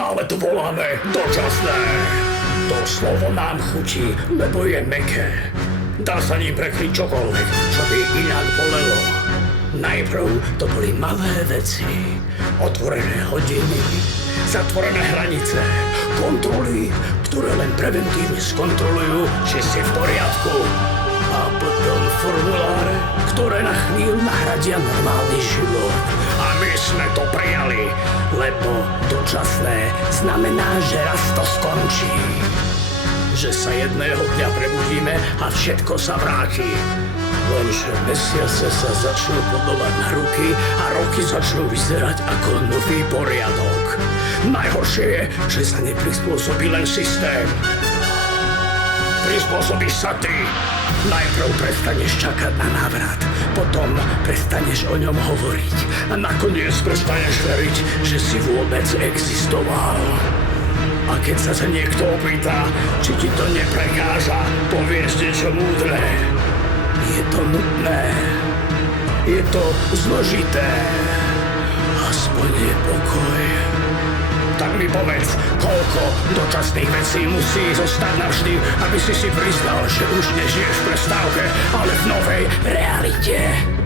Stále to voláme dočasné. To slovo nám chutí, lebo je mäkké. Dá sa ním prekryť čokoľvek, čo by inak bolelo. Najprv to boli malé veci. Otvorené hodiny, zatvorené hranice, kontroly, ktoré len preventívne skontrolujú, či si v poriadku. A potom formuláre, ktoré na chvíľu nahradia normálny život. A my sme to prijali, lebo dočasné znamená, že raz to skončí. Že sa jedného dňa prebudíme a všetko sa vráti. Lenže mesiace sa začnú podobať na ruky a roky začnú vyzerať ako nový poriadok. Najhoršie je, že sa neprispôsobí len systém. Prispôsobíš sa ty. Najprv prestaneš čakať na návrat, potom prestaneš o ňom hovoriť a nakoniec prestaneš veriť, že si vôbec existoval. A keď sa niekto opýta, či ti to neprekáža, povieš niečo múdre. Je to nutné, je to zložité, aspoň je pokoj. Tak mi povedz, koľko dočasných vecí musí zostať navždy, aby si priznal, že už nežiješ v prestávke, ale v novej realite.